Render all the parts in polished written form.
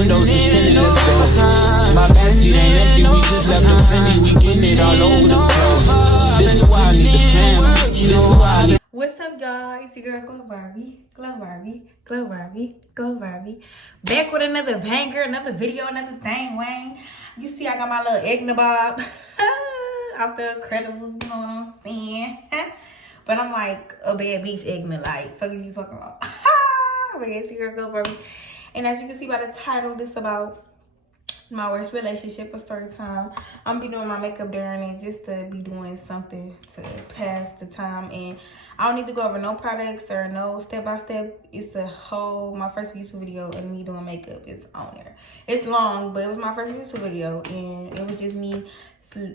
windows is tinted, let's go. My backseat ain't empty, we just left the Fendi. We getting it all over the place. This is why I need the family. This is why I need. What's up, y'all? It's your girl, Glow Barbie. Glow Barbie. Glow Barbie. Glow Barbie. Back with another banger, another video, another thing, Wayne. You see, I got my little egg bob off the Incredibles, you know what I'm saying? But I'm like a bad bitch ignorant, like, fuck is you talking about? But yeah, it's your girl, Glow Barbie. And as you can see by the title, this about my worst relationship or story time. I'm be doing my makeup during it just to be doing something to pass the time. And I don't need to go over no products or no step-by-step. It's a whole, my first YouTube video of me doing makeup is on there. It's long, but it was my first YouTube video. And it was just me,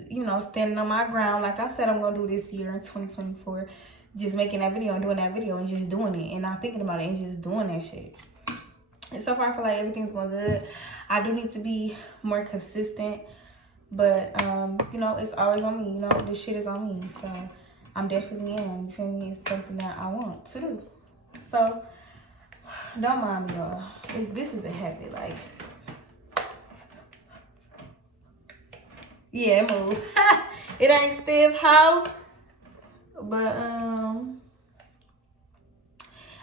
you know, standing on my ground. Like I said, I'm going to do this year in 2024. Just making that video and doing that video and just doing it. And not thinking about it and just doing that shit. And so far, I feel like everything's going good. I do need to be more consistent, but, you know, it's always on me. You know, this shit is on me, so I'm definitely in. You feel me? It's something that I want to do. So, don't mind me, y'all. This is a habit, like, yeah, it moves. It ain't stiff, how? But,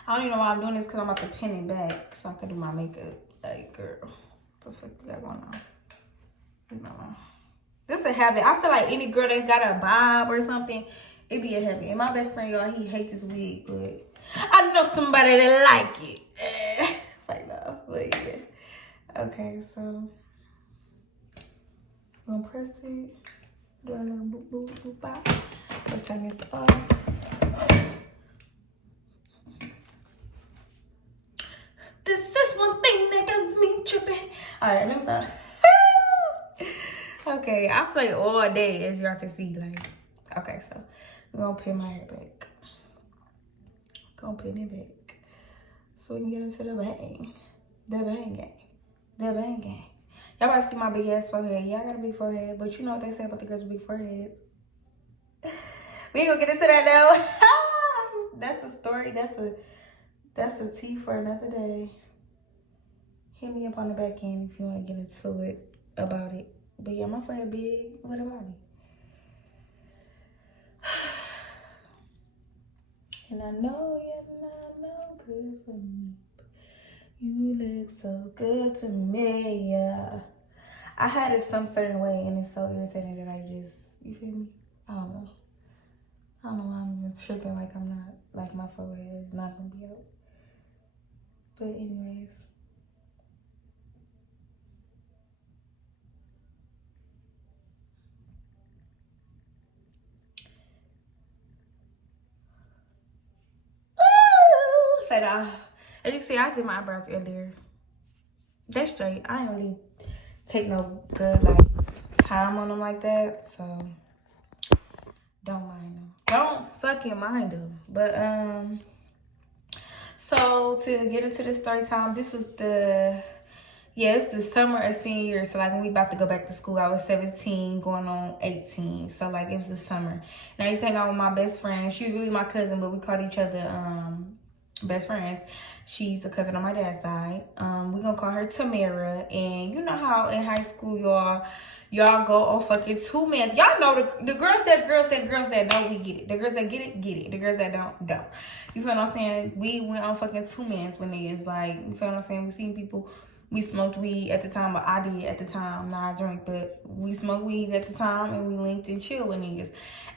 I don't even know why I'm doing this because I'm about to pin it back so I can do my makeup. Like, girl, what the fuck you got going on? You know, this is a habit. I feel like any girl that got a bob or something, it be a habit. And my best friend, y'all, he hates this wig, but I know somebody that like it. It's like, no, but yeah. Okay, so I'm gonna press it. Do a little boop, boop, boop, bop. Let's turn this off. This is one thing that got me tripping. Alright, let me stop. Okay, I play all day, as y'all can see. Like, okay, so we're gonna pin my hair back. Gonna pin it back. So we can get into the bang. The bang gang. The bang gang. Y'all about to see my big ass forehead. Yeah, I got a big forehead, but you know what they say about the girls with big foreheads. We ain't gonna get into that though. That's a story. That's a tea for another day. Hit me up on the back end if you want to get into it about it. But yeah, my forehead big. What about it? And I know you're not no good for me. You look so good to me, yeah. I had it some certain way and it's so irritating that I just, you feel me? I don't know. I don't know why I'm even tripping like I'm not, like my forehead is not going to be out. But anyways. Ooh, say that. As you see, I did my eyebrows earlier. They're straight. I don't really take no good like time on them like that. So don't mind them. Don't fucking mind them. But so to get into the story time, this was it's the summer of senior year. So like when we about to go back to school, I was 17 going on 18. So like it was the summer. And I used to hang out with my best friend. She was really my cousin, but we called each other best friends. She's a cousin on my dad's side. We're gonna call her Tamara. And you know how in high school y'all go on fucking 2 minutes. Y'all know the girls that don't, we get it. The girls that get it, get it. The girls that don't. You feel what I'm saying? We went on fucking 2 minutes when niggas, like, you feel what I'm saying? We seen people, we smoked weed at the time, but I did at the time. Nah, I drink, but we smoked weed at the time and we linked and chill with niggas.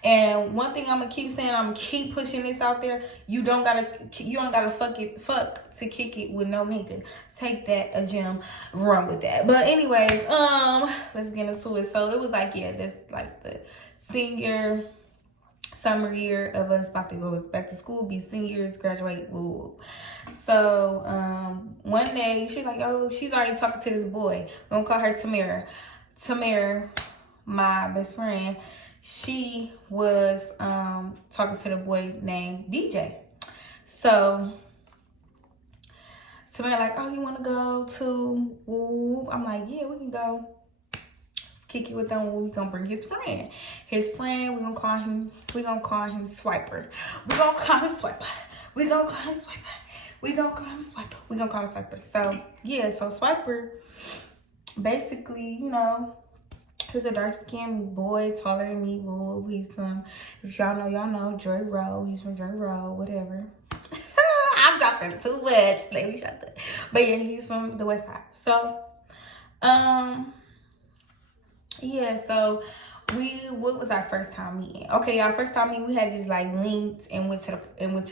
And one thing I'm gonna keep saying, I'm gonna keep pushing this out there. You don't gotta fuck to kick it with no nigga. Take that a gym, run with that. But anyways, let's get into it. So it was like, yeah, that's like the summer year of us about to go back to school, be seniors, graduate, woo. So one day she's like, oh, she's already talking to this boy. We're gonna call her Tamara. Tamara, my best friend, she was talking to the boy named DJ. So Tamara like, oh, you wanna go to woo? I'm like, yeah, we can go. Kick it with them. We gonna bring his friend. His friend, we're gonna call him Swiper. We're gonna call him Swiper. We gonna call him Swiper. We gonna call him Swiper. So yeah, so Swiper, basically, you know, he's a dark-skinned boy, taller than me. Boo. He's if y'all know, Joy Road. He's from Joy Road, whatever. I'm talking too much. Let me shut up. But yeah, he's from the West Side. So, yeah. So what was our first time meeting? Okay, y'all. First time meeting, we had just like linked and went to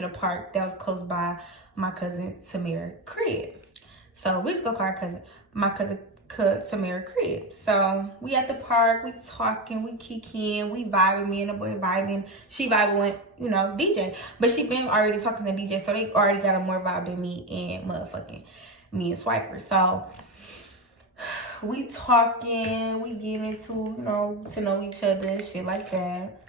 the park that was close by my cousin Tamara crib. So we just go call my cousin Tamara crib. So we at the park, we talking, we kicking, we vibing, me and the boy vibing. She vibing with, you know, DJ. But she been already talking to DJ, so they already got a more vibe than me and me and Swiper. So we talking, we getting into, you know, to know each other, shit like that.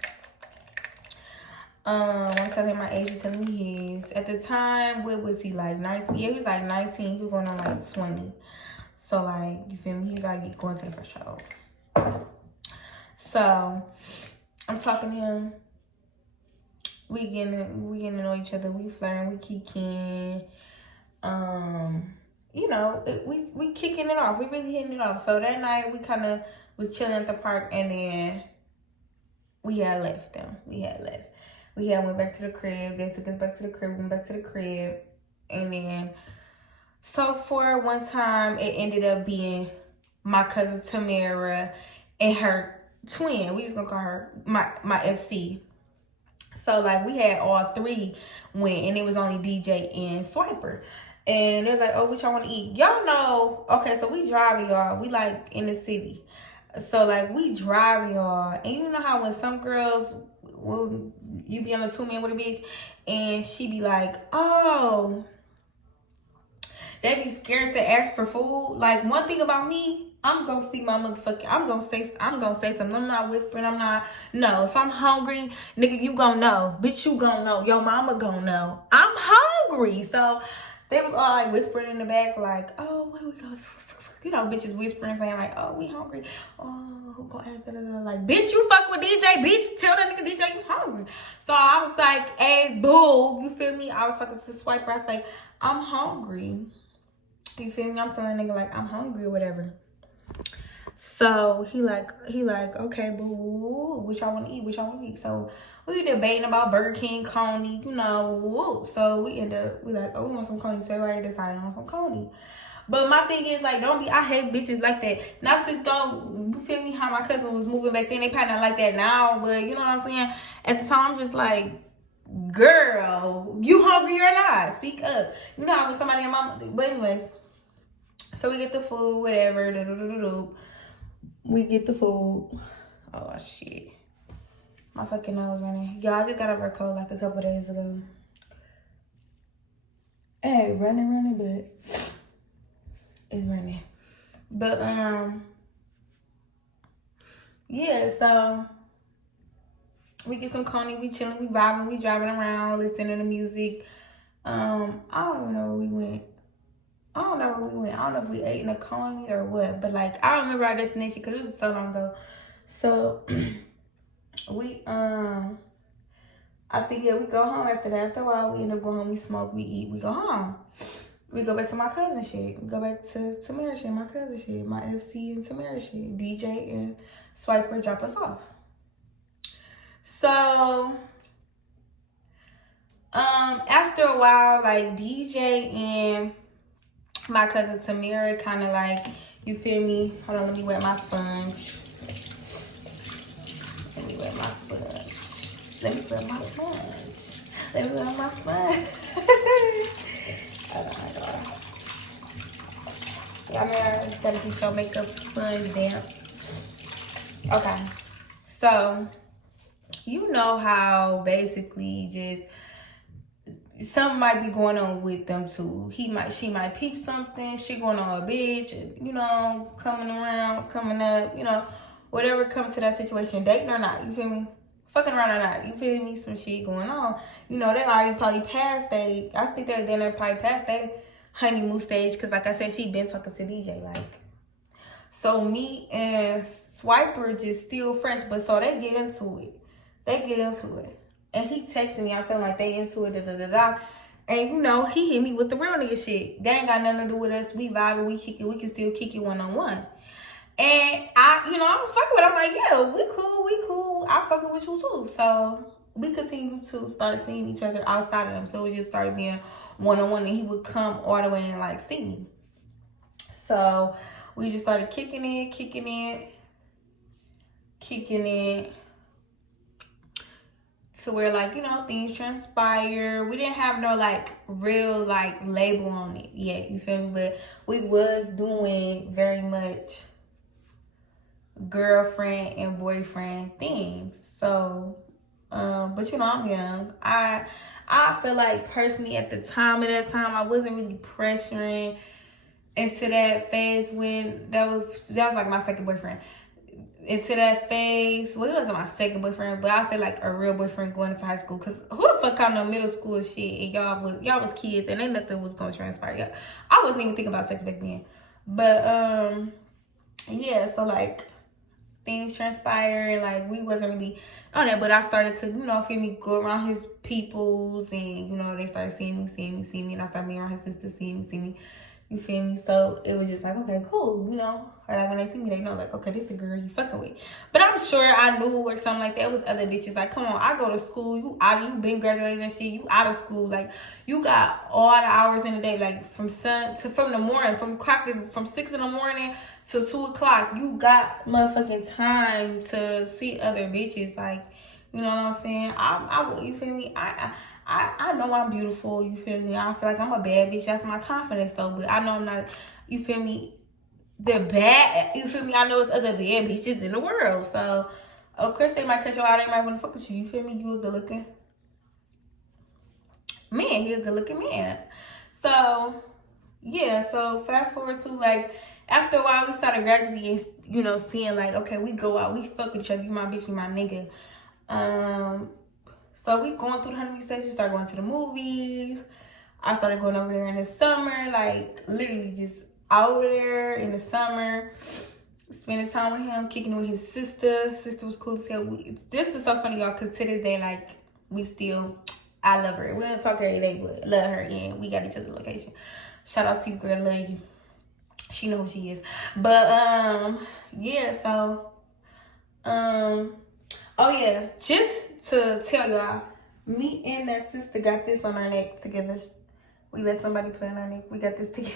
I'm telling him my age, he's telling me his. At the time, what was he, like 19? Yeah, he was like 19. He was going on like 20. So like, you feel me? He's already going to the first show. So I'm talking to him. We getting to know each other. We flirting. We kicking. You know, we kicking it off. We really hitting it off. So that night we kind of was chilling at the park, and then we had left them. We had went back to the crib. They took us back to the crib. We went back to the crib. And then, so for one time, it ended up being my cousin Tamara and her twin. We just gonna call her my FC. So, like, we had all three went, and it was only DJ and Swiper. And they're like, oh, what y'all want to eat? Y'all know, okay, so we driving, y'all. We, like, in the city. So, like, we driving, y'all. And you know how when some girls... Well, you be on a 2-man with a bitch, and she be like, oh, they be scared to ask for food. Like, one thing about me, I'm gonna speak my motherfucking, I'm gonna say something. I'm not whispering, no, if I'm hungry, nigga, you gonna know. Bitch, you gonna know. Your mama gonna know. I'm hungry. So they was all like whispering in the back, like, oh, where we go? You know, bitches whispering, saying like, oh, we hungry. Oh, who gonna ask that? Like, bitch, you fuck with DJ, bitch. Tell that nigga DJ you hungry. So I was like, hey, boo, you feel me? I was talking to Swiper. I was like, I'm hungry. You feel me? I'm telling nigga like I'm hungry or whatever. So he like, okay, boo, what y'all wanna eat? So we debating about Burger King, Coney, you know. So we like, oh, we want some Coney. So everybody decided on some Coney. But my thing is, like, I hate bitches like that. Not to don't, you feel me, how my cousin was moving back then. They probably not like that now, but you know what I'm saying? At the time, I'm just like, girl, you hungry or not? Speak up. You know how when somebody in my, but anyways. So we get the food, whatever. We get the food. Oh, shit. My fucking nose running. Y'all, I just got over a cold like a couple days ago. Hey, running, but... It's running. But yeah, so we get some Coney, we chilling, we vibing, we driving around, listening to music. I don't know where we went. I don't know if we ate in a Coney or what, but like I don't remember our destination because it was so long ago. So we I think we go home after that. After a while we end up going home, we smoke, we eat, we go home. We go back to my cousin shit. We go back to Tamara shit, my cousin shit, my FC and Tamara shit. DJ and Swiper drop us off. So, after a while, like DJ and my cousin Tamara kind of like, you feel me? Hold on, let me wet my sponge. Let me wet my sponge. Y'all know, gotta keep your makeup sponge damp. Okay, so you know how basically just something might be going on with them too. She might peep something. She going on a bitch, you know, coming up, you know, whatever comes to that situation, dating or not. You feel me? Fucking around or not, you feel me? Some shit going on. You know, they already probably passed I think they're probably past their honeymoon stage. Because like I said, she been talking to DJ. Like, so me and Swiper just still fresh. But so they get into it. And he texted me. I'm telling like they into it, And you know, he hit me with the real nigga shit. That ain't got nothing to do with us. We vibing, we kick it, we can still kick it one-on-one. And I was fucking with him. I'm like, yeah, we cool. I fucking with you too. So we continued to start seeing each other outside of them. So we just started being one-on-one, and he would come all the way and like see me. So we just started kicking it. To where, like, you know, things transpire. We didn't have no, like, real, like, label on it yet, you feel me? But we was doing very much girlfriend and boyfriend things. So, but, you know, I'm young. I feel like, personally, at the time I wasn't really pressuring into that phase when that was like, my second boyfriend. Into that phase, well, he wasn't my second boyfriend, but I said like a real boyfriend going into high school. Cause who the fuck got no middle school shit, and y'all was kids, and ain't nothing was gonna transpire. Yeah, I wasn't even thinking about sex back then. But yeah, so like things transpire, and like we wasn't really on that. But I started to, you know, feel me, go around his peoples, and you know they started seeing me, and I started being around his sister, seeing me. You feel me? So it was just like, okay, cool, you know. Or like when they see me, they know, like, okay, this the girl you fucking with. But I'm sure I knew or something like that. It was other bitches. Like, come on, I go to school. You been graduating and shit. You out of school. Like, you got all the hours in the day. Like, from the morning, from 6 in the morning to 2 o'clock. You got motherfucking time to see other bitches. Like, you know what I'm saying? You feel me? I know I'm beautiful, you feel me? I feel like I'm a bad bitch. That's my confidence, though. But I know I'm not, you feel me? The bad, you feel me? I know it's other bad bitches in the world. So, of course, they might cut you out. They might want to fuck with you. You feel me? You a good looking man. He a good looking man. So, yeah. So, fast forward to, like, after a while, we started gradually, you know, seeing, like, okay, we go out. We fuck with each other. You my bitch, you my nigga. So we going through the honeymoon stage. We started going to the movies. I started going over there in the summer, like literally just over there in the summer, spending time with him, kicking it with his sister. Sister was cool as hell. This is so funny, y'all, because to this day, like, I love her. We don't talk every day, but love her, and we got each other's location. Shout out to you, girl. Love you. She know who she is. But, yeah, so, oh yeah, just to tell y'all, me and that sister got this on our neck together. We let somebody play on our neck. We got this together.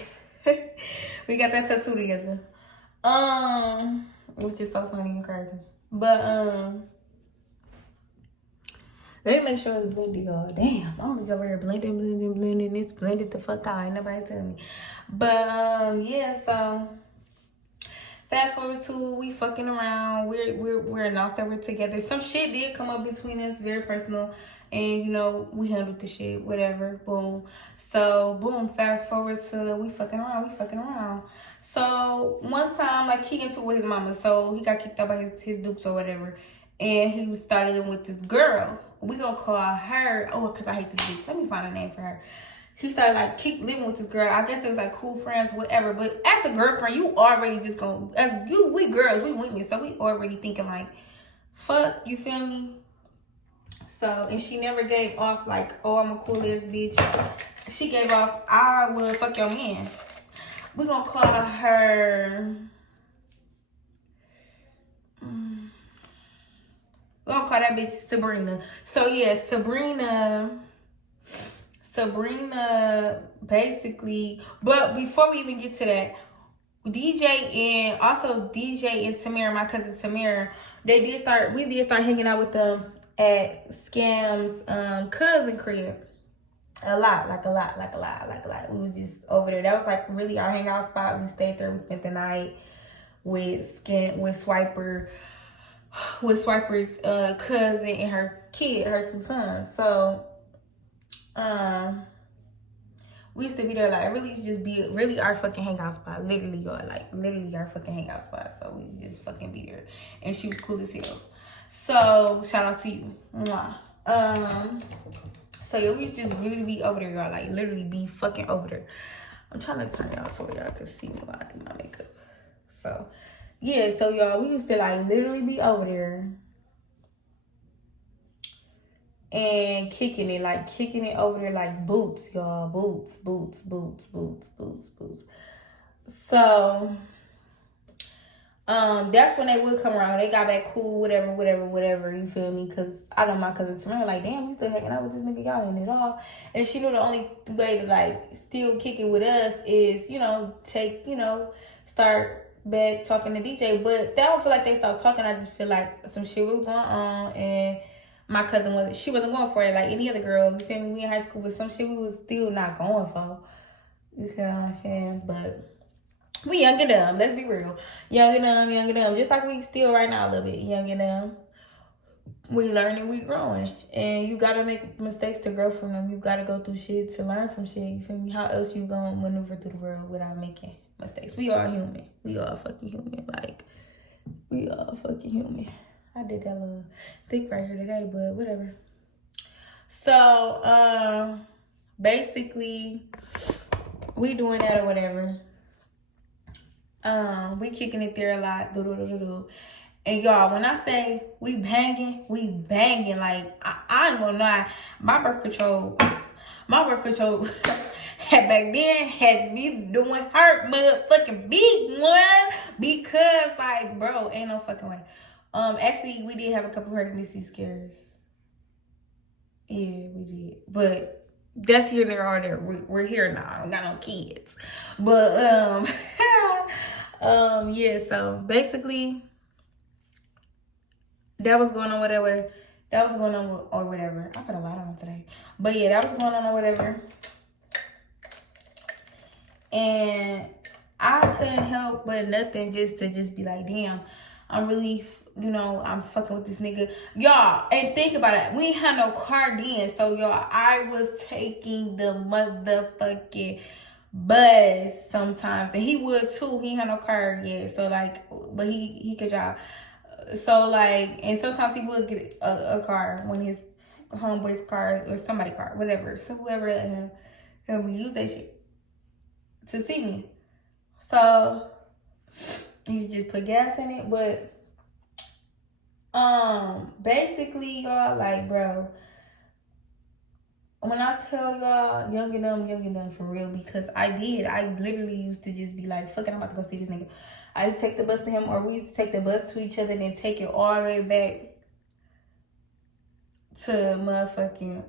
We got that tattoo together. Which is so funny and crazy. But let me make sure it's blended, y'all. Damn, I'm just over here blending. It's blended the fuck out. Ain't nobody telling me. But yeah, so fast forward to we fucking around. We're announced that we're together. Some shit did come up between us, very personal, and you know we handled the shit. Whatever. Boom. So boom. Fast forward to we fucking around. So one time, like, he into with his mama, so he got kicked out by his dupes or whatever, and he was started living with this girl. We gonna call her, cause I hate this bitch. Let me find a name for her. He started like keep living with this girl. I guess they was like cool friends, whatever. But as a girlfriend, you already just gonna, we girls, we women, so we already thinking like, fuck, you feel me? So, and she never gave off like, oh, I'm a cool ass bitch. She gave off, I will fuck your man. We gonna call her, we're gonna call that bitch Sabrina. So yeah, Sabrina basically, but before we even get to that, DJ and Tamara, my cousin Tamara, we did start hanging out with them at Scam's cousin crib. A lot. We was just over there. That was like really our hangout spot. We stayed there. We spent the night with Swiper's cousin and her kid, her 2 sons. So we used to be there, like, really just be really our fucking hangout spot. Literally, y'all, like, literally our fucking hangout spot. So we just fucking be there. And she was cool as hell. So shout out to you. Mwah. So yeah, we just really be over there, y'all. Like, literally be fucking over there. I'm trying to turn y'all so y'all can see me while I do my makeup. So yeah, so y'all, we used to like literally be over there. and kicking it over there like boots, y'all. Boots. So, that's when they would come around. They got back cool, whatever, you feel me? Because I know my cousin Tamara, like, damn, you still hanging out with this nigga, y'all hitting it off. And she knew the only way to, like, still kick it with us is, start back talking to DJ. But I don't feel like they stopped talking. I just feel like some shit was going on, and my cousin wasn't going for it like any other girl. You feel me? We in high school, but some shit we was still not going for. You feel what I'm saying? But we young and dumb. Let's be real. Young and dumb. Just like we still right now a little bit. Young and dumb. We learning, we growing. And you gotta make mistakes to grow from them. You gotta go through shit to learn from shit. You feel me? How else you gonna maneuver through the world without making mistakes? We all human. We all fucking human. Like, we all fucking human. I did that little thick right here today, but whatever. So, basically, we doing that or whatever. We kicking it there a lot. And y'all, when I say we banging. Like, I ain't gonna lie. My birth control had back then had me doing her motherfucking big one. Because, like, bro, ain't no fucking way. Actually, we did have a couple pregnancy scares. Yeah, we did. But that's here, there, or there. We're here now. I don't got no kids. But, yeah, so basically, that was going on whatever. That was going on or whatever. I put a lot on today. But yeah, that was going on or whatever. And I couldn't help but nothing just to be like, damn, I'm really, I'm fucking with this nigga. Y'all, and think about it. We ain't had no car then. So, y'all, I was taking the motherfucking bus sometimes. And he would too. He ain't had no car yet. So, like, but he could drive. So, like, and sometimes he would get a car when his homeboy's car or somebody's car, whatever. So, whoever let him we use that shit to see me. So, he just put gas in it. But, basically, y'all, like, bro, when I tell y'all, young and dumb for real, because I literally used to just be like, fuck it, I'm about to go see this nigga. I used to take the bus to him, or we used to take the bus to each other and then take it all the way back to motherfucking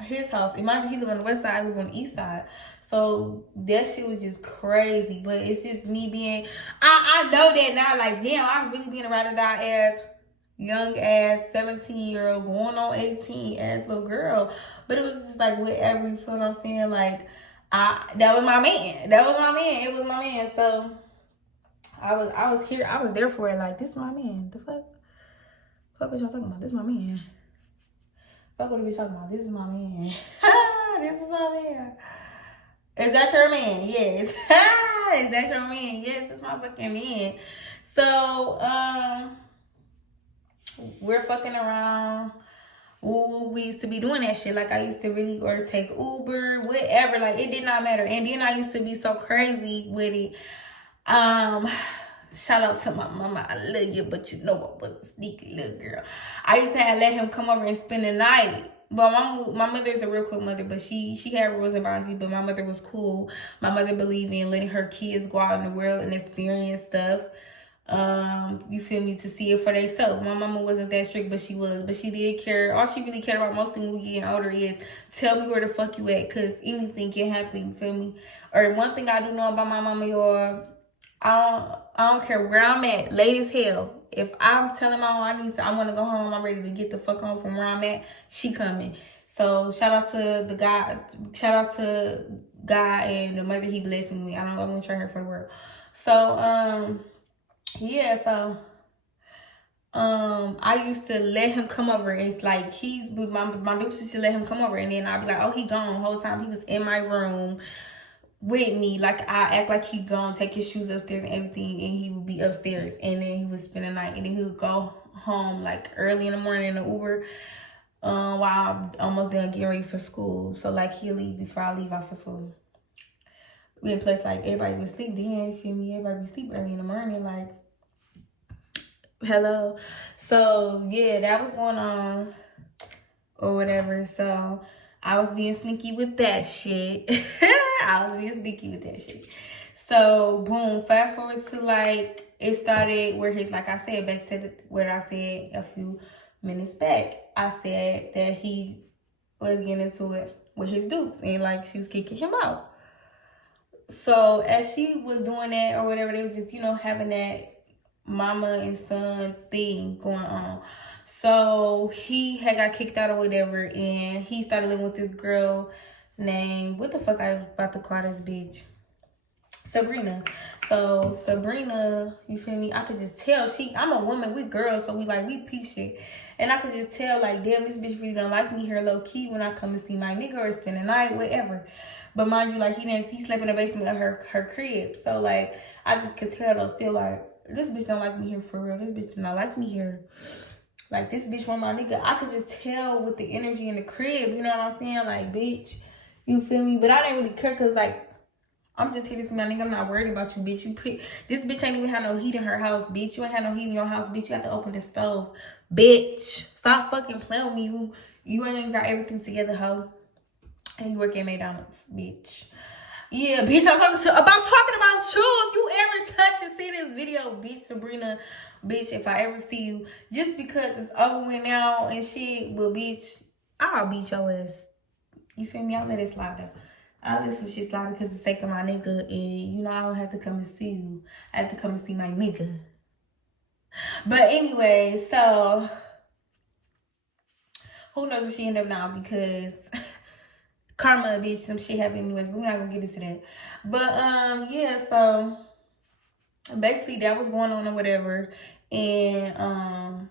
his house. Imagine he live on the west side, I live on the east side. So that shit was just crazy. But it's just me being, I know that now, like, damn, I really being a ride or die ass, young ass 17-year-old going on 18 ass little girl. But it was just like whatever, you feel what I'm saying? Like, that was my man. It was my man. So I was there for it. Like, this is my man. The fuck what y'all talking about? This is my man. Fuck what are we talking about? This is my man. This is my man. Is that your man? Yes. Is that your man? Yes, this is my fucking man. So, we're fucking around. Ooh, we used to be doing that shit. Like, I used to really, or take Uber, whatever. Like, it did not matter. And then I used to be so crazy with it. Shout out to my mama. I love you, but you know I was a sneaky little girl. I used to let him come over and spend the night. But my mother is a real cool mother, but she had rules and boundaries, but my mother was cool. My mother believed in letting her kids go out in the world and experience stuff. You feel me, to see it for themselves. My mama wasn't that strict, but she was. But she did care. All she really cared about mostly when we getting older is tell me where the fuck you at, because anything can happen, you feel me? Or one thing I do know about my mama, y'all, I don't care where I'm at, late as hell. If I'm telling my mom I want to go home, I'm ready to get the fuck home from where I'm at, she coming. So shout out to God and the mother he blessed me with. I'm gonna try her for the world. So yeah, so I used to let him come over. It's like he's with my dudes used to let him come over, and then I'd be like, oh, he gone. The whole time he was in my room with me. Like, I act like he gone, take his shoes upstairs and everything, and he would be upstairs, and then he would spend the night, and then he would go home like early in the morning in the Uber, while I'm almost done getting ready for school. So like, he'll leave before I leave out for school. And plus, like, everybody would sleep then, you feel me? Everybody would sleep early in the morning, like, hello. So yeah, that was going on. or whatever. So I was being sneaky with that shit. I was being sneaky with that shit. So boom, fast forward to like it started where his, like I said, back to where I said a few minutes back, I said that he was getting into it with his dukes and like she was kicking him out. So as she was doing that or whatever, they was just, you know, having that mama and son thing going on. So he had got kicked out or whatever, and he started living with this girl named, what the fuck I was about to call this bitch? Sabrina. So Sabrina, you feel me? I could just tell I'm a woman, we girls, so we peep shit. And I could just tell, like, damn, this bitch really don't like me here low key when I come to see my nigga or spend the night, whatever. But mind you, like, he slept in the basement of her crib. So like I just could tell though, still like, this bitch don't like me here for real. This bitch do not like me here. Like, this bitch want my nigga. I could just tell with the energy in the crib, you know what I'm saying? Like, bitch, you feel me? But I didn't really care because, like, I'm just here to see my nigga. I'm not worried about you, bitch. This bitch ain't even have no heat in her house, bitch. You ain't have no heat in your house, bitch. You have to open the stove, bitch. Stop fucking playing with me. You ain't even got everything together, hoe. And you work at McDonald's, bitch. Yeah, bitch, I'm talking about you. If you ever touch and see this video, bitch, Sabrina, bitch, if I ever see you, just because it's over with now and shit, well, bitch, I'll beat your ass. You feel me? I'll let it slide though. I'll let some shit slide because it's the sake of my nigga, and you know I don't have to come and see you. I have to come and see my nigga. But anyway, so who knows where she ended up now, because karma, bitch, some shit happened anyways, but we're not gonna get into that. But yeah, so basically that was going on or whatever. And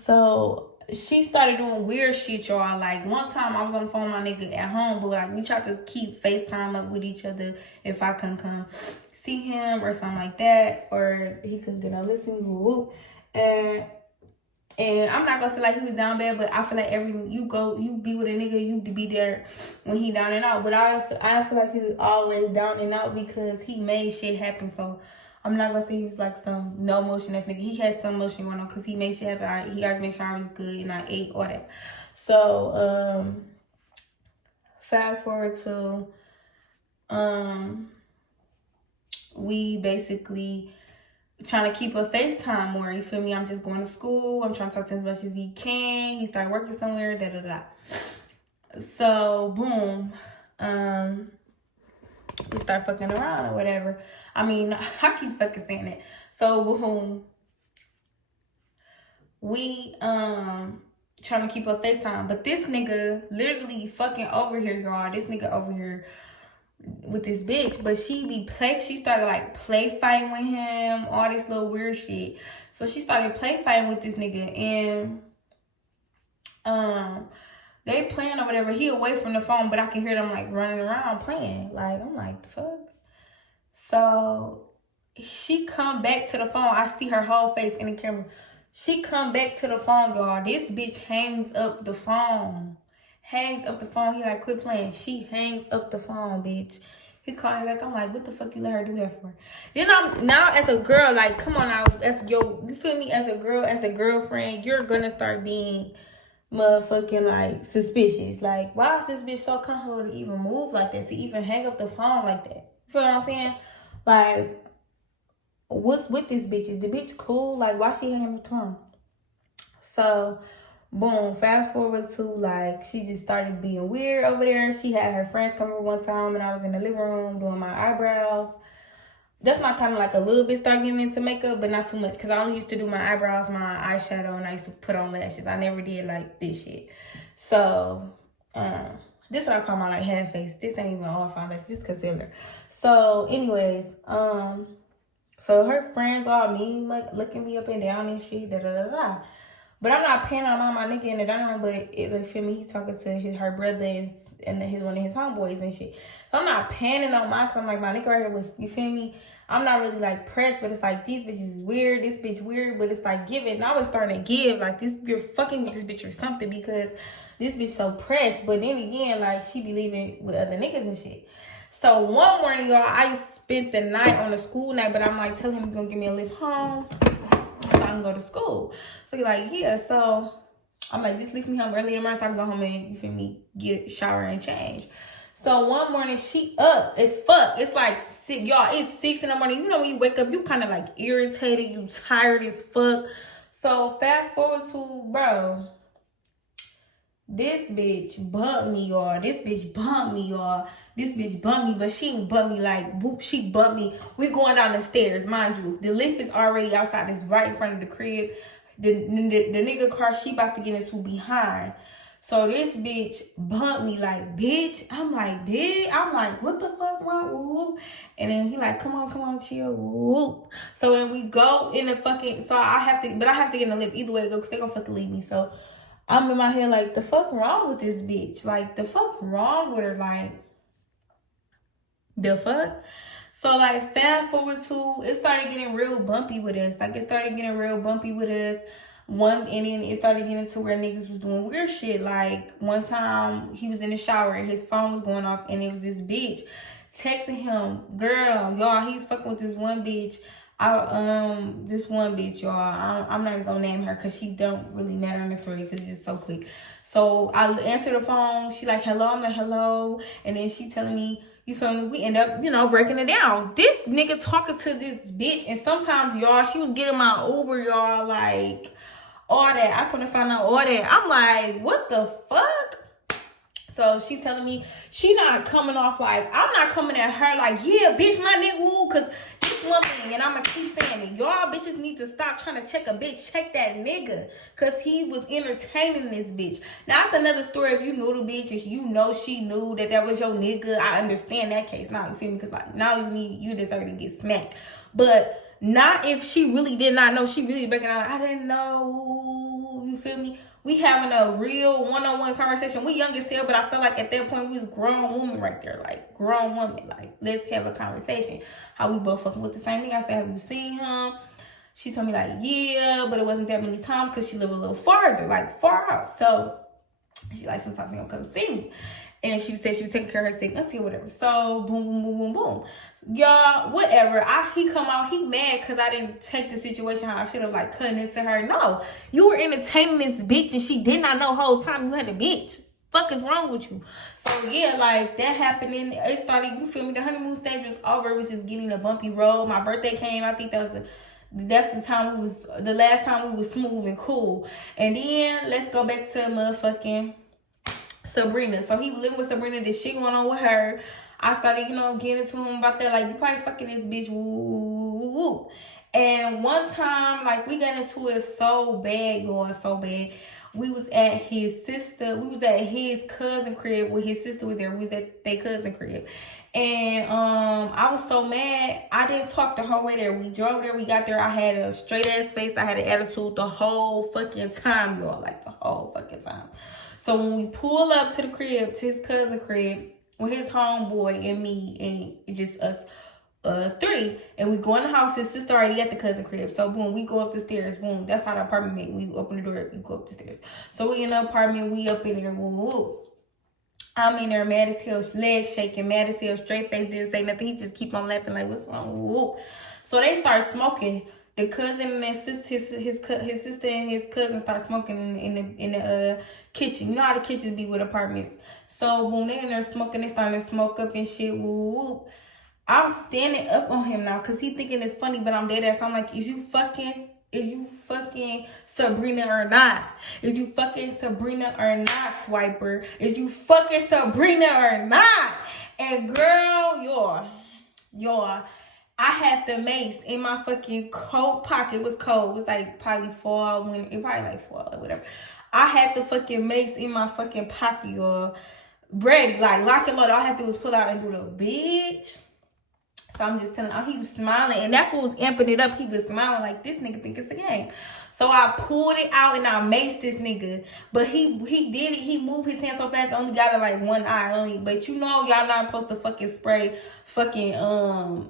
so she started doing weird shit, y'all. Like, one time I was on the phone with my nigga at home, but like we tried to keep FaceTime up with each other if I couldn't come see him or something like that, or he couldn't get no listen. And I'm not gonna say like he was down bad, but I feel like you be with a nigga, you to be there when he down and out. But I feel like he was always down and out because he made shit happen. So I'm not gonna say he was like some no motion ass nigga. He had some motion going on because he made shit happen. He got to make sure I was good and I ate all that. So fast forward to we basically trying to keep a FaceTime more, you feel me? I'm just going to school. I'm trying to talk to him as much as he can. He started working somewhere, So, boom. We start fucking around or whatever. I mean, I keep fucking saying that. So, boom. We, trying to keep a FaceTime. But this nigga literally fucking over here, y'all. This nigga over here with this bitch, but she started like play fighting with him, all this little weird shit. So she started play fighting with this nigga, and they playing or whatever. He away from the phone, but I can hear them like running around playing. Like, I'm like, the fuck. So she come back to the phone. I see her whole face in the camera. She come back to the phone, y'all. This bitch hangs up the phone. Hangs up the phone. He like, quit playing. She hangs up the phone, bitch. He called me back. I'm like, what the fuck you let her do that for? Then I'm now as a girl, like, come on now, you feel me? As a girl, as the girlfriend, you're gonna start being motherfucking like suspicious. Like, why is this bitch so comfortable to even move like that? To even hang up the phone like that? You feel what I'm saying? Like, what's with this bitch? Is the bitch cool? Like, why she hanging up the phone? So boom, fast forward to like she just started being weird over there. She had her friends come over one time and I was in the living room doing my eyebrows. That's not kind of like a little bit start getting into makeup, but not too much, because I only used to do my eyebrows, my eyeshadow, and I used to put on lashes. I never did like this shit. So this is what I call my like half face. This ain't even all foundation, this concealer. So anyways, so her friends all mean, like, looking me up and down and shit, But I'm not paying on my nigga in the dining room, but you feel me, he talking to her brother and one of his homeboys and shit. So I'm not panning on mine, because I'm like, my nigga right here was, you feel me? I'm not really like pressed, but it's like, these bitches is weird, this bitch weird, but it's like giving. And I was starting to give, like, this, you're fucking with this bitch or something, because this bitch so pressed. But then again, like, she be leaving with other niggas and shit. So one morning, y'all, I spent the night on a school night, but I'm like, tell him you're gonna give me a lift home. so I can go to school. So he's like, yeah. So I'm like, just leave me home early in the morning so I can go home and, you feel me, get a shower and change. So one morning she up as fuck. It's like, y'all, it's 6 in the morning. You know when you wake up, you kind of like irritated, you tired as fuck. So fast forward to, bro, this bitch bumped me, y'all. This bitch bumped me, but she ain't bumped me like, whoop, she bumped me. We going down the stairs, mind you. The lift is already outside. It's right in front of the crib. The nigga car she about to get into behind. So this bitch bumped me like, bitch. I'm like, bitch. I'm like, what the fuck wrong? Whoop. And then he like, come on, chill. Whoop. So when we go in the fucking, so I have to get in the lift either way it go, because they gonna fucking leave me. So I'm in my head like, the fuck wrong with this bitch? Like, the fuck wrong with her? Like, the fuck? So, like, fast forward to, it started getting real bumpy with us. And then it started getting to where niggas was doing weird shit. Like, one time, he was in the shower and his phone was going off, and it was this bitch texting him, girl, y'all, he's fucking with this one bitch. This one bitch, y'all. I'm not even gonna name her because she don't really matter in the story because it's just so quick. So I answer the phone. She like, hello. I'm like, hello. And then she telling me, you feel me? We end up, breaking it down. This nigga talking to this bitch, and sometimes, y'all, she was getting my Uber, y'all, like, all that. I couldn't find out all that. I'm like, what the fuck? So she telling me she not coming off like, I'm not coming at her like, yeah, bitch, my nigga, woo, because it's one thing, and I'm going to keep saying it. Y'all bitches need to stop trying to check a bitch. Check that nigga, because he was entertaining this bitch. Now, that's another story. If you knew the bitch, and you know she knew that was your nigga, I understand that case. Now, you feel me? Because, like, now you deserve to get smacked. But not if she really did not know. She really breaking out like, I didn't know. You feel me? We having a real one-on-one conversation. We young as hell, but I feel like at that point we was grown woman right there. Like, grown woman. Like, let's have a conversation. How we both fucking with the same nigga. I said, have you seen him? She told me, like, yeah, but it wasn't that many times because she lived a little farther, like, far out. So, she like, sometimes he don't come see me. And she said she was taking care of her sick auntie or whatever. So, boom, boom, boom, boom, boom. Y'all, whatever. He come out, he mad because I didn't take the situation how I should have, like, cutting into her. No, you were entertaining this bitch and she did not know the whole time you had a bitch. Fuck is wrong with you? So, yeah, like, that happened and it started, you feel me? The honeymoon stage was over. It was just getting a bumpy road. My birthday came. I think that's the last time we was smooth and cool. And then, let's go back to motherfucking Sabrina. So he was living with Sabrina. This shit going on with her. I started, getting to him about that. Like, you probably fucking this bitch. Woo, woo, woo. And one time, like, we got into it so bad, going so bad. We was at his cousin crib where his sister was there. We was at their cousin crib. And I was so mad. I didn't talk the whole way there. We drove there. We got there. I had a straight ass face. I had an attitude the whole fucking time, y'all. Like, the whole fucking time. So when we pull up to the crib, to his cousin crib, with his homeboy and me and just us three, and we go in the house, his sister already at the cousin crib. So boom, we go up the stairs. Boom, that's how the apartment made. We open the door, we go up the stairs. So we in the apartment, we up in there. Woo, woo. I'm in there mad as hell, legs shaking, mad as hell, straight face, didn't say nothing. He just keep on laughing like, what's wrong? Woo. So they start smoking. The cousin and his sister and his cousin start smoking in the kitchen. You know how the kitchens be with apartments. So when they in there smoking, they starting to smoke up and shit. Woo, woo. I'm standing up on him now because he thinking it's funny, but I'm dead ass. I'm like, is you fucking Sabrina or not? Is you fucking Sabrina or not, Swiper? Is you fucking Sabrina or not? And girl, y'all, I had the mace in my fucking coat pocket. It was cold. It was like probably fall or whatever. I had the fucking mace in my fucking pocket, y'all. Ready, like lock and load. All I had to do was pull out and do the bitch. So I'm just telling you, he was smiling. And that's what was amping it up. He was smiling like, this nigga think it's a game. So I pulled it out and I maced this nigga. But he did it. He moved his hand so fast. Only got it like one eye only. But y'all not supposed to fucking spray fucking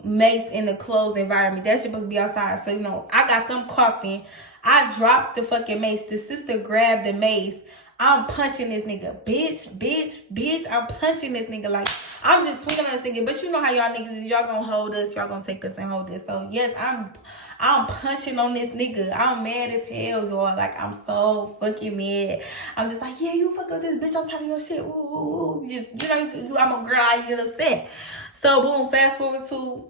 mace in the closed environment. That shit supposed to be outside. So, I got them coughing. I dropped the fucking mace. The sister grabbed the mace. I'm punching this nigga. Bitch. I'm punching this nigga. Like, I'm just swinging on this nigga. But you know how y'all niggas is. Y'all gonna hold us. Y'all gonna take us and hold us. So, yes, I'm punching on this nigga. I'm mad as hell, y'all. Like, I'm so fucking mad. I'm just like, yeah, you fuck up this bitch. I'm tired of your shit. Woo. Just, I'm a girl. I get upset. So, boom, fast forward to,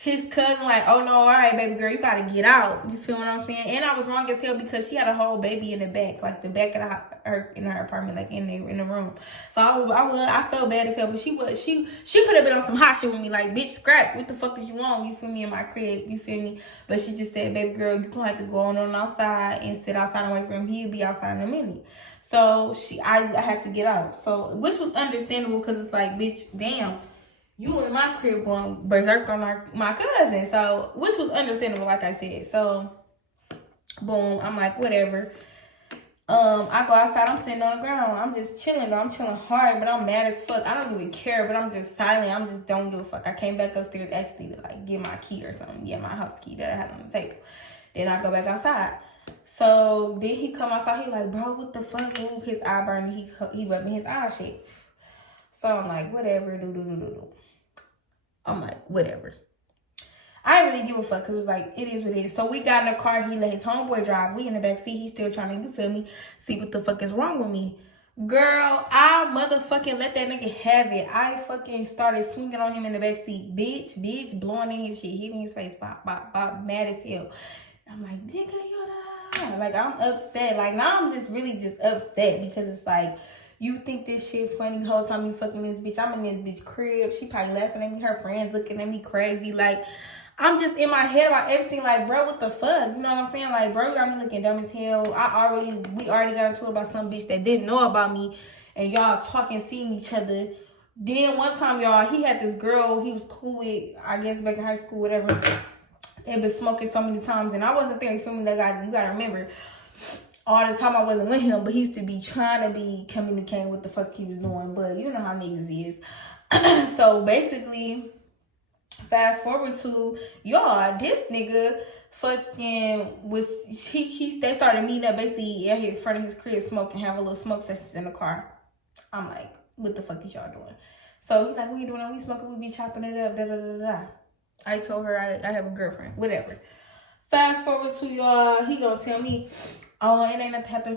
his cousin like, oh no, all right, baby girl, you gotta get out. You feel what I'm saying? And I was wrong as hell because she had a whole baby in the back, like the back of her apartment, like in the room. So I felt bad as hell, but she could have been on some hot shit with me, like, bitch, scrap, what the fuck is you on? You feel me? In my crib, you feel me? But she just said, baby girl, you gonna have to go on outside and sit outside and wait for him. He'll be outside in a minute. So I had to get out. So which was understandable because it's like, bitch, damn. You in my crib going berserk on my cousin. So, which was understandable, like I said. So, boom, I'm like, whatever. I go outside, I'm sitting on the ground. I'm just chilling, though. I'm chilling hard, but I'm mad as fuck. I don't even care, but I'm just silent. I'm just don't give a fuck. I came back upstairs actually to, like, get my key or something. Yeah, my house key that I had on the table. Then I go back outside. So, then he come outside. He like, bro, what the fuck? Ooh, his eye burning. He rubbing his eye shit. So, I'm like, whatever, do. I'm like, whatever. I didn't really give a fuck because it was like, it is what it is. So we got in the car. He let his homeboy drive. We in the back seat. He's still trying to, you feel me, see what the fuck is wrong with me. Girl, I motherfucking let that nigga have it. I fucking started swinging on him in the back seat. Bitch, blowing in his shit, hitting his face, bop, mad as hell. I'm like, nigga, you're like, I'm upset. Like, now I'm just really just upset because it's like, you think this shit funny the whole time you fucking this bitch. I'm in this bitch crib. She probably laughing at me. Her friends looking at me crazy. Like, I'm just in my head about everything. Like, bro, what the fuck? You know what I'm saying? Like, bro, you got me looking dumb as hell. We already got into it about some bitch that didn't know about me. And y'all talking, seeing each other. Then one time, y'all, he had this girl he was cool with, I guess back in high school, whatever. They been smoking so many times. And I wasn't there. You feel me? Like, you gotta remember. All the time I wasn't with him, but he used to be trying to be communicating what the fuck he was doing. But you know how niggas is. So basically, fast forward to y'all, this nigga fucking was they started meeting up basically at his front of his crib, smoking, having a little smoke sessions in the car. I'm like, what the fuck is y'all doing? So he's like, we doing it, we smoking, we be chopping it up, da. I told her I have a girlfriend, whatever. Fast forward to y'all, he gonna tell me, oh, it ain't nothing happen.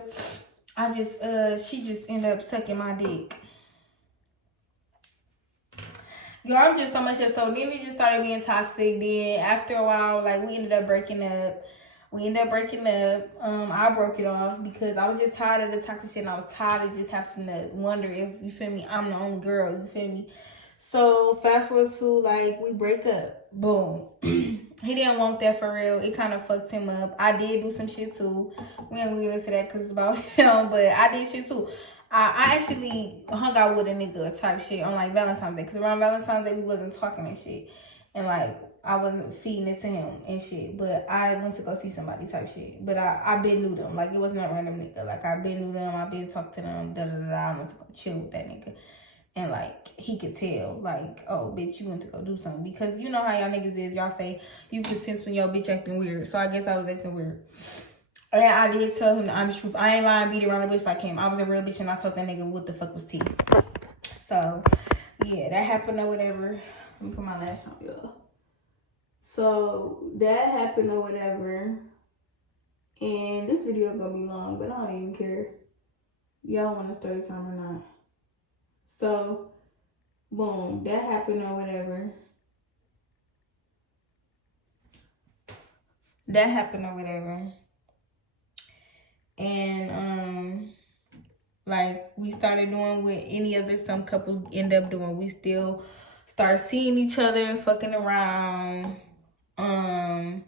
She just ended up sucking my dick. Yo, I'm just so much shit. So then it just started being toxic. Then after a while, like, we ended up breaking up. I broke it off because I was just tired of the toxic shit. And I was tired of just having to wonder if, you feel me, I'm the only girl, you feel me? So fast forward to, like, we break up. Boom. He didn't want that for real. It kind of fucked him up. I did do some shit too. We ain't gonna get into that because it's about him, but I did shit too. I actually hung out with a nigga type shit on, like, Valentine's Day. Because around Valentine's Day, we wasn't talking and shit. And, like, I wasn't feeding it to him and shit. But I went to go see somebody type shit. But I been knew them. Like, it wasn't a random nigga. Like, I been knew them. I been talked to them. I went to go chill with that nigga. And, like, he could tell, like, oh, bitch, you went to go do something. Because you know how y'all niggas is. Y'all say you can sense when your bitch acting weird. So I guess I was acting weird. And I did tell him the honest truth. I ain't lying, beat around the bitch like him. I was a real bitch and I told that nigga what the fuck was tea. So, yeah, that happened or whatever. Let me put my lash on, y'all. So, that happened or whatever. And this video gonna be long, but I don't even care. Y'all want a story time or not. So, boom, that happened or whatever. And, like, we started doing what any other some couples end up doing. We still start seeing each other, fucking around. And,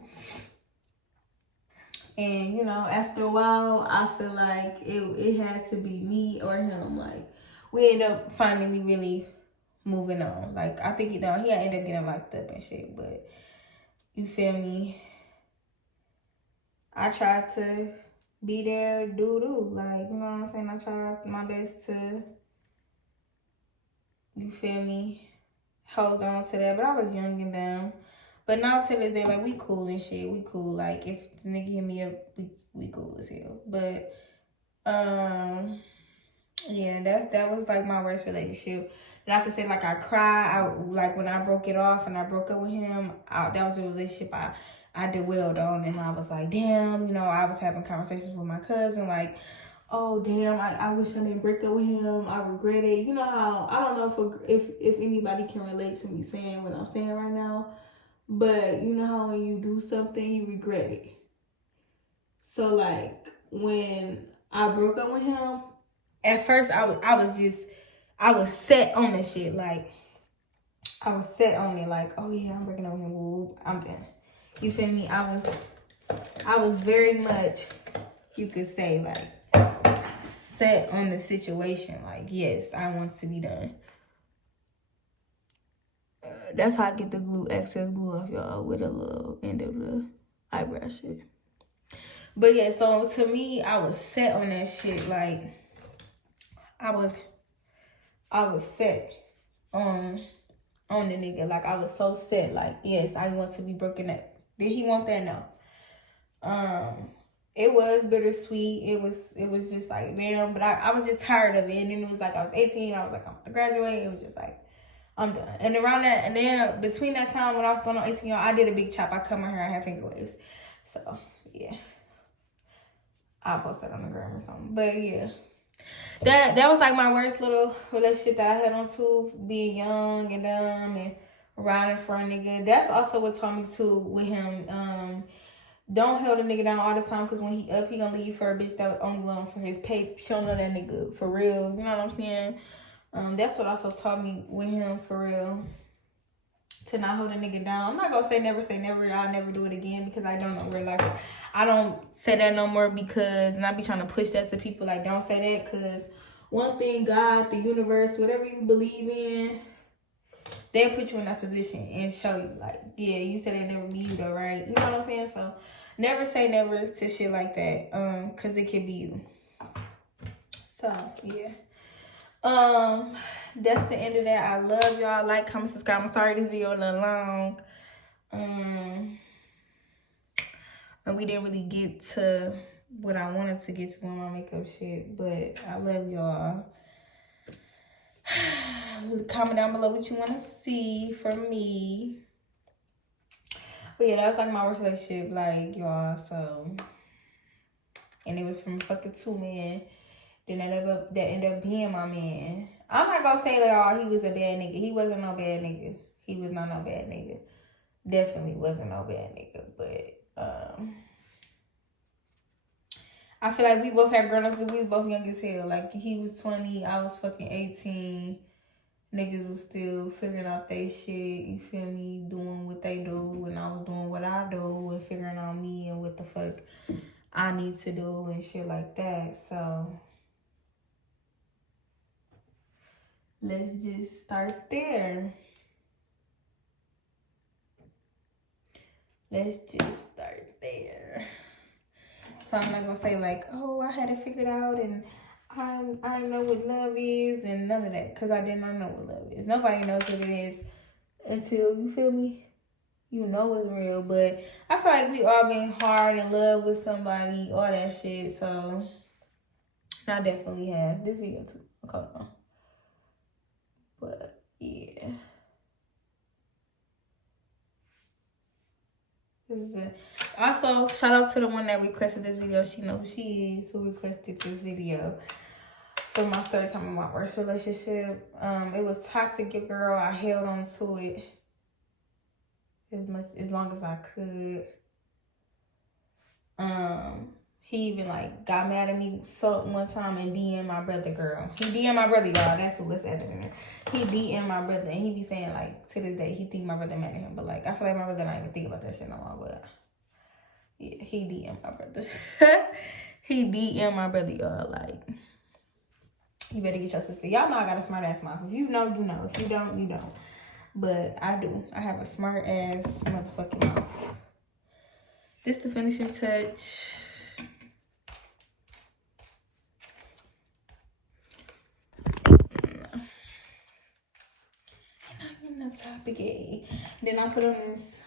you know, after a while, I feel like it had to be me or him. Like, we ended up finally really moving on. Like, I think, you know, he ended up getting locked up and shit. But, you feel me? I tried to be there, like, you know what I'm saying? I tried my best to, you feel me, hold on to that. But I was young and dumb. But now to this day, like, we cool and shit. We cool. Like, if the nigga hit me up, we cool as hell. But yeah, that was like my worst relationship. And I could say like I cried. Like when I broke it off and I broke up with him, that was a relationship I dwelled on, and I was like, damn, you know, I was having conversations with my cousin like, oh damn, I wish I didn't break up with him. I regret it. You know how, I don't know if anybody can relate to me saying what I'm saying right now, but you know how when you do something you regret it. So like when I broke up with him, at first I was set on this shit. Like I was set on it. Like, oh yeah, I'm breaking up with him. Woo, I'm done. You feel me? I was very much, you could say, like set on the situation. Like, yes, I want to be done. That's how I get the excess glue off, y'all, with a little end of the eyebrow shit. But yeah, so to me, I was set on that shit. Like, I was set on the nigga. Like, I was so set. Like, yes, I want to be broken up. Did he want that? No. It was bittersweet. It was just like, damn. But I was just tired of it. And then it was like, I was 18. I was like, I'm going to graduate. It was just like, I'm done. And around that, and then between that time when I was going on 18, I did a big chop. I cut my hair. I had finger waves. So, yeah. I'll post that on the gram or something. But, yeah. That was like my worst little relationship that I had on to, being young and dumb and riding for a nigga. That's also what taught me too with him. Don't hold a nigga down all the time, because when he up, he gonna leave you for a bitch that only want for his pay. She don't know that nigga for real. You know what I'm saying? That's what also taught me with him for real. To not hold a nigga down. I'm not gonna say never. I'll never do it again, because I don't know real life. I don't say that no more, because, and I be trying to push that to people, like, don't say that, because one thing, God, the universe, whatever you believe in, they'll put you in that position and show you, like, yeah, you said it never be you though, right? You know what I'm saying? So never say never to shit like that, because it could be you. So yeah. That's the end of that. I love y'all. Like, comment, subscribe. I'm sorry this video a little long. And we didn't really get to what I wanted to get to on my makeup shit, but I love y'all. Comment down below what you want to see from me. But yeah, that was like my worst relationship, like, y'all. So, and it was from fucking 2 men. Then that ended up being my man. I'm not gonna say like, oh, he was a bad nigga. He wasn't no bad nigga. He was not no bad nigga. Definitely wasn't no bad nigga. But I feel like we both had grown ups. We were both young as hell. Like, he was 20, I was fucking 18. Niggas was still figuring out they shit, you feel me, doing what they do, and I was doing what I do, and figuring out me and what the fuck I need to do and shit like that. So let's just start there. Let's just start there. So I'm not gonna say like, oh, I had it figured out and I know what love is and none of that, because I did not know what love is. Nobody knows what it is until, you feel me, you know it's real. But I feel like we all been hard in love with somebody, all that shit. So I definitely have. This video too. Hold on. But yeah. This is it. Also, shout out to the one that requested this video. She knows who she is, who requested this video. For my story time of my worst relationship. It was toxic, your girl. I held on to it as long as I could. He even like got mad at me one time and DM my brother, girl. He DM my brother, y'all. That's who was editing it. He DM my brother, and he be saying like to this day he think my brother mad at him, but like I feel like my brother not even think about that shit no more. But yeah, he DM my brother. He DM my brother, y'all. Like, you better get your sister. Y'all know I got a smart ass mouth. If you know, you know. If you don't, you don't. But I do. I have a smart ass motherfucking mouth. This the finishing touch. And I'm in the topic A. Then I put on this